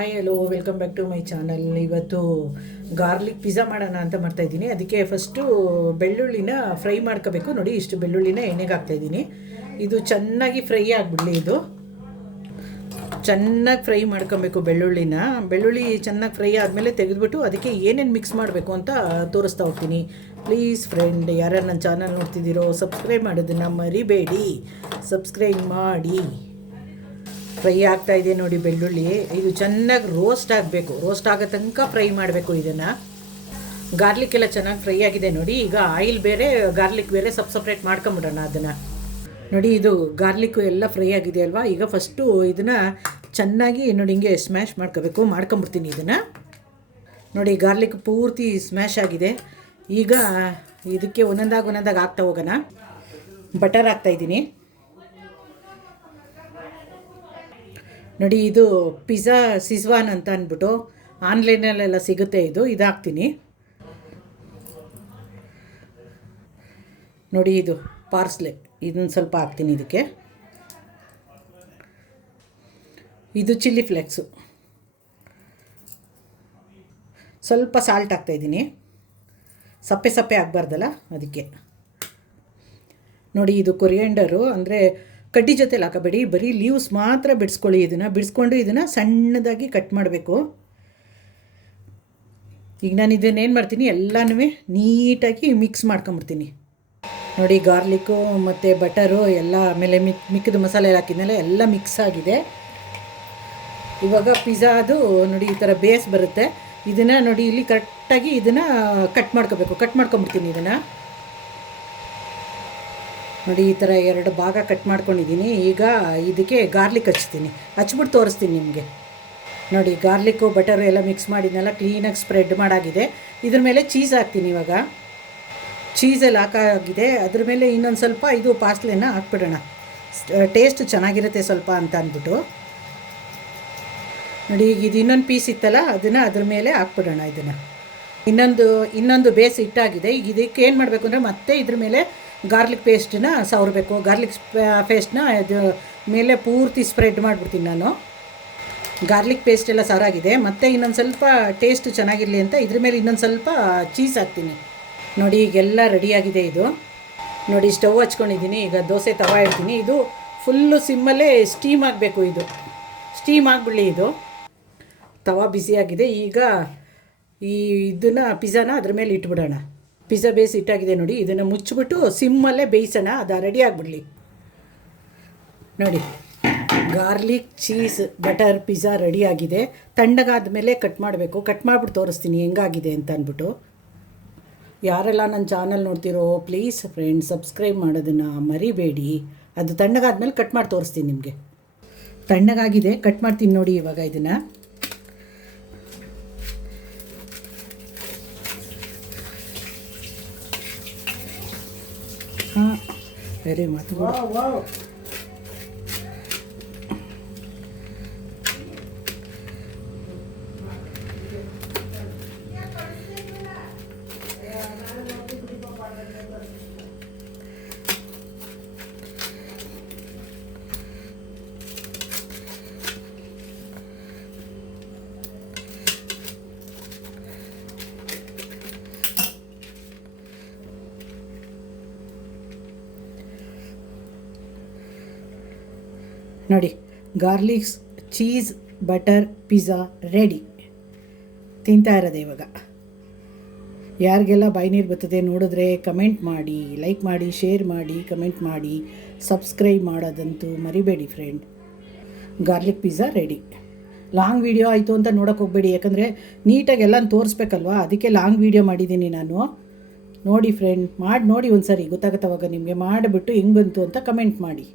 Hi hello welcome back to my channel. ಇವತ್ತು garlic pizza ಮಾಡೋಣ ಅಂತ ಮಾಡ್ತಾಯಿದ್ದೀನಿ. ಅದಕ್ಕೆ ಫಸ್ಟು ಬೆಳ್ಳುಳ್ಳಿನ ಫ್ರೈ ಮಾಡ್ಕೋಬೇಕು. ನೋಡಿ, ಇಷ್ಟು ಬೆಳ್ಳುಳ್ಳಿನ ಎಣ್ಣೆಗೆ ಹಾಕ್ತಾಯಿದ್ದೀನಿ. ಇದು ಚೆನ್ನಾಗಿ ಫ್ರೈ ಆಗಿಬಿಡಲಿ. ಇದು ಚೆನ್ನಾಗಿ ಫ್ರೈ ಮಾಡ್ಕೊಬೇಕು. ಬೆಳ್ಳುಳ್ಳಿ ಚೆನ್ನಾಗಿ ಫ್ರೈ ಆದಮೇಲೆ ತೆಗೆದುಬಿಟ್ಟು ಅದಕ್ಕೆ ಏನೇನು ಮಿಕ್ಸ್ ಮಾಡಬೇಕು ಅಂತ ತೋರಿಸ್ತಾ ಹೋಗ್ತೀನಿ. ಪ್ಲೀಸ್ ಫ್ರೆಂಡ್, ಯಾರ್ಯಾರು ನನ್ನ ಚಾನಲ್ ನೋಡ್ತಿದ್ದೀರೋ ಸಬ್ಸ್ಕ್ರೈಬ್ ಮಾಡೋದನ್ನು ಮರಿಬೇಡಿ. ಸಬ್ಸ್ಕ್ರೈಬ್ ಮಾಡಿ. ಫ್ರೈ ಆಗ್ತಾಯಿದೆ ನೋಡಿ ಬೆಳ್ಳುಳ್ಳಿ. ಇದು ಚೆನ್ನಾಗಿ ರೋಸ್ಟ್ ಆಗಬೇಕು. ರೋಸ್ಟ್ ಆಗೋ ತನಕ ಫ್ರೈ ಮಾಡಬೇಕು. ಇದನ್ನು ಗಾರ್ಲಿಕ್ ಎಲ್ಲ ಚೆನ್ನಾಗಿ ಫ್ರೈ ಆಗಿದೆ ನೋಡಿ. ಈಗ ಆಯಿಲ್ ಬೇರೆ ಗಾರ್ಲಿಕ್ ಬೇರೆ ಸಪ್ರೇಟ್ ಮಾಡ್ಕೊಂಬಿಡೋಣ. ಅದನ್ನು ನೋಡಿ, ಇದು ಗಾರ್ಲಿಕ್ಕು ಎಲ್ಲ ಫ್ರೈ ಆಗಿದೆ ಅಲ್ವಾ. ಈಗ ಫಸ್ಟು ಇದನ್ನು ಚೆನ್ನಾಗಿ ನೋಡಿ ಹಿಂಗೆ ಸ್ಮ್ಯಾಶ್ ಮಾಡ್ಕೊಂಬಿಡ್ತೀನಿ. ಇದನ್ನು ನೋಡಿ, ಗಾರ್ಲಿಕ್ ಪೂರ್ತಿ ಸ್ಮ್ಯಾಶ್ ಆಗಿದೆ. ಈಗ ಇದಕ್ಕೆ ಒಂದೊಂದಾಗಿ ಹಾಕ್ತಾ ಹೋಗೋಣ. ಬಟರ್ ಹಾಕ್ತಾಯಿದ್ದೀನಿ ನೋಡಿ. ಇದು ಪಿಜ್ಜಾ ಸಿಜ್ವಾನ್ ಅಂತ ಅಂದ್ಬಿಟ್ಟು ಆನ್ಲೈನಲ್ಲೆಲ್ಲ ಸಿಗುತ್ತೆ. ಇದು ಹಾಕ್ತೀನಿ ನೋಡಿ. ಇದು ಪಾರ್ಸ್ಲೆ, ಇದನ್ನು ಸ್ವಲ್ಪ ಹಾಕ್ತೀನಿ ಇದಕ್ಕೆ. ಇದು ಚಿಲ್ಲಿ ಫ್ಲೇಕ್ಸು, ಸ್ವಲ್ಪ ಸಾಲ್ಟ್ ಹಾಕ್ತಾಯಿದ್ದೀನಿ. ಸಪ್ಪೆ ಆಗಬಾರ್ದಲ್ಲ ಅದಕ್ಕೆ ನೋಡಿ. ಇದು ಕೊರಿಯಂಡರು ಅಂದರೆ ಕಡ್ಡಿ ಜೊತೆಲಿ ಹಾಕಬೇಡಿ, ಬರೀ ಲೀವ್ಸ್ ಮಾತ್ರ ಬಿಡಿಸ್ಕೊಳ್ಳಿ. ಬಿಡಿಸ್ಕೊಂಡು ಇದನ್ನು ಸಣ್ಣದಾಗಿ ಕಟ್ ಮಾಡಬೇಕು. ಈಗ ನಾನು ಇದನ್ನೇನು ಮಾಡ್ತೀನಿ, ಎಲ್ಲನೂ ನೀಟಾಗಿ ಮಿಕ್ಸ್ ಮಾಡ್ಕೊಂಬಿಡ್ತೀನಿ ನೋಡಿ. ಗಾರ್ಲಿಕ್ಕು ಮತ್ತು ಬಟರು ಎಲ್ಲ ಆಮೇಲೆ ಮಿಕ್ಕಿದ ಮಸಾಲೆ ಎಲ್ಲ ಹಾಕಿದ್ಮೇಲೆ ಎಲ್ಲ ಮಿಕ್ಸ್ ಆಗಿದೆ. ಇವಾಗ ಪಿಜ್ಜಾದು ನೋಡಿ ಈ ಥರ ಬೇಸ್ ಬರುತ್ತೆ. ಇದನ್ನು ನೋಡಿ ಇಲ್ಲಿ ಕರೆಕ್ಟಾಗಿ ಇದನ್ನು ಕಟ್ ಮಾಡ್ಕೊಂಬಿಡ್ತೀನಿ. ಇದನ್ನು ನೋಡಿ, ಈ ಥರ 2 ಭಾಗ ಕಟ್ ಮಾಡ್ಕೊಂಡಿದ್ದೀನಿ. ಈಗ ಇದಕ್ಕೆ ಗಾರ್ಲಿಕ್ ಹಚ್ಬಿಟ್ಟು ತೋರಿಸ್ತೀನಿ ನಿಮಗೆ. ನೋಡಿ, ಗಾರ್ಲಿಕ್ಕು ಬಟರು ಎಲ್ಲ ಮಿಕ್ಸ್ ಮಾಡಿದ್ನೆಲ್ಲ ಕ್ಲೀನಾಗಿ ಸ್ಪ್ರೆಡ್ ಮಾಡಾಗಿದೆ. ಇದ್ರ ಮೇಲೆ ಚೀಸ್ ಹಾಕ್ತೀನಿ. ಇವಾಗ ಚೀಸೆಲ್ಲ ಹಾಕಾಗಿದೆ. ಅದ್ರ ಮೇಲೆ ಇನ್ನೊಂದು ಸ್ವಲ್ಪ ಇದು ಪಾರ್ಸ್ಲೆನ ಹಾಕ್ಬಿಡೋಣ. ಟೇಸ್ಟ್ ಚೆನ್ನಾಗಿರುತ್ತೆ ಸ್ವಲ್ಪ ಅಂತ ಅಂದ್ಬಿಟ್ಟು ನೋಡಿ. ಈಗ ಇದು ಇನ್ನೊಂದು ಪೀಸ್ ಇತ್ತಲ್ಲ, ಅದನ್ನು ಅದ್ರ ಮೇಲೆ ಹಾಕ್ಬಿಡೋಣ. ಇದನ್ನು ಇನ್ನೊಂದು ಬೇಸ್ ಇಟ್ಟಾಗಿದೆ. ಈಗ ಇದಕ್ಕೆ ಏನು ಮಾಡಬೇಕು ಅಂದರೆ ಮತ್ತೆ ಇದ್ರ ಮೇಲೆ ಗಾರ್ಲಿಕ್ ಪೇಸ್ಟನ್ನ ಸವರಬೇಕು. ಗಾರ್ಲಿಕ್ ಪೇಸ್ಟನ್ನ ಇದು ಮೇಲೆ ಪೂರ್ತಿ ಸ್ಪ್ರೆಡ್ ಮಾಡಿಬಿಡ್ತೀನಿ ನಾನು. ಗಾರ್ಲಿಕ್ ಪೇಸ್ಟ್ ಎಲ್ಲ ಸವರಾಗಿದೆ. ಮತ್ತು ಇನ್ನೊಂದು ಸ್ವಲ್ಪ ಟೇಸ್ಟ್ ಚೆನ್ನಾಗಿರಲಿ ಅಂತ ಇದ್ರ ಮೇಲೆ ಇನ್ನೊಂದು ಸ್ವಲ್ಪ ಚೀಸ್ ಹಾಕ್ತೀನಿ ನೋಡಿ. ಈಗೆಲ್ಲ ರೆಡಿಯಾಗಿದೆ. ಇದು ನೋಡಿ, ಸ್ಟವ್ ಹಚ್ಕೊಂಡಿದ್ದೀನಿ. ಈಗ ದೋಸೆ ತವಾ ಇಡ್ತೀನಿ. ಇದು ಫುಲ್ಲು ಸಿಮ್ಮಲ್ಲೇ ಸ್ಟೀಮ್ ಆಗಬೇಕು. ಇದು ಸ್ಟೀಮ್ ಆಗಿಬಿಡಲಿ. ಇದು ತವಾ ಬಿಸಿಯಾಗಿದೆ. ಈಗ ಇದನ್ನು ಪಿಜ್ಜಾನ ಅದ್ರ ಮೇಲೆ ಇಟ್ಬಿಡೋಣ. ಪಿಜ್ಜಾ ಬೇಸ್ ಇಟ್ಟಾಗಿದೆ ನೋಡಿ. ಇದನ್ನು ಮುಚ್ಚಿಬಿಟ್ಟು ಸಿಮ್ಮಲ್ಲೇ ಬೇಯಿಸೋಣ. ಅದು ರೆಡಿ ಆಗಿಬಿಡಲಿ ನೋಡಿ. ಗಾರ್ಲಿಕ್ ಚೀಸ್ ಬಟರ್ ಪಿಜ್ಜಾ ರೆಡಿಯಾಗಿದೆ. ತಣ್ಣಗಾದ ಮೇಲೆ ಕಟ್ ಮಾಡಬೇಕು. ಕಟ್ ಮಾಡಿಬಿಟ್ಟು ತೋರಿಸ್ತೀನಿ ಹೆಂಗಾಗಿದೆ ಅಂತ ಅಂದ್ಬಿಟ್ಟು. ಯಾರೆಲ್ಲ ನನ್ನ ಚಾನಲ್ ನೋಡ್ತಿರೋ ಪ್ಲೀಸ್ ಫ್ರೆಂಡ್ ಸಬ್ಸ್ಕ್ರೈಬ್ ಮಾಡೋದನ್ನು ಮರಿಬೇಡಿ. ಅದು ತಣ್ಣಗಾದ್ಮೇಲೆ ಕಟ್ ಮಾಡಿ ತೋರಿಸ್ತೀನಿ ನಿಮಗೆ. ತಣ್ಣಗಾಗಿದೆ, ಕಟ್ ಮಾಡ್ತೀನಿ ನೋಡಿ. ಇವಾಗ ಇದನ್ನು ಬೇರೆ ಮಾತು ನೋಡಿ. Garlics cheese butter pizza ready. ತಿಂತಾ ಇರೋದೆ ಇವಾಗ. ಯಾರಿಗೆಲ್ಲ ಬಾಯಿ ನೀರು ಬರ್ತದೆ ನೋಡಿದ್ರೆ ಕಮೆಂಟ್ ಮಾಡಿ, ಲೈಕ್ ಮಾಡಿ, ಶೇರ್ ಮಾಡಿ, ಕಮೆಂಟ್ ಮಾಡಿ, ಸಬ್ಸ್ಕ್ರೈಬ್ ಮಾಡೋದಂತೂ ಮರಿಬೇಡಿ friend. Garlic pizza ready. Long video ಆಯಿತು ಅಂತ ನೋಡೋಕೆ ಹೋಗಬೇಡಿ, ಯಾಕಂದರೆ ನೀಟಾಗಿ ಎಲ್ಲ ತೋರಿಸ್ಬೇಕಲ್ವಾ. ಅದಕ್ಕೆ ಲಾಂಗ್ ವೀಡಿಯೋ ಮಾಡಿದ್ದೀನಿ ನಾನು. ನೋಡಿ ಫ್ರೆಂಡ್, ಮಾಡಿ ನೋಡಿ ಒಂದು ಸರಿ ಗೊತ್ತಾಗುತ್ತವಾಗ ನಿಮಗೆ. ಮಾಡಿಬಿಟ್ಟು ಹೆಂಗೆ ಬಂತು ಅಂತ ಕಮೆಂಟ್ ಮಾಡಿ.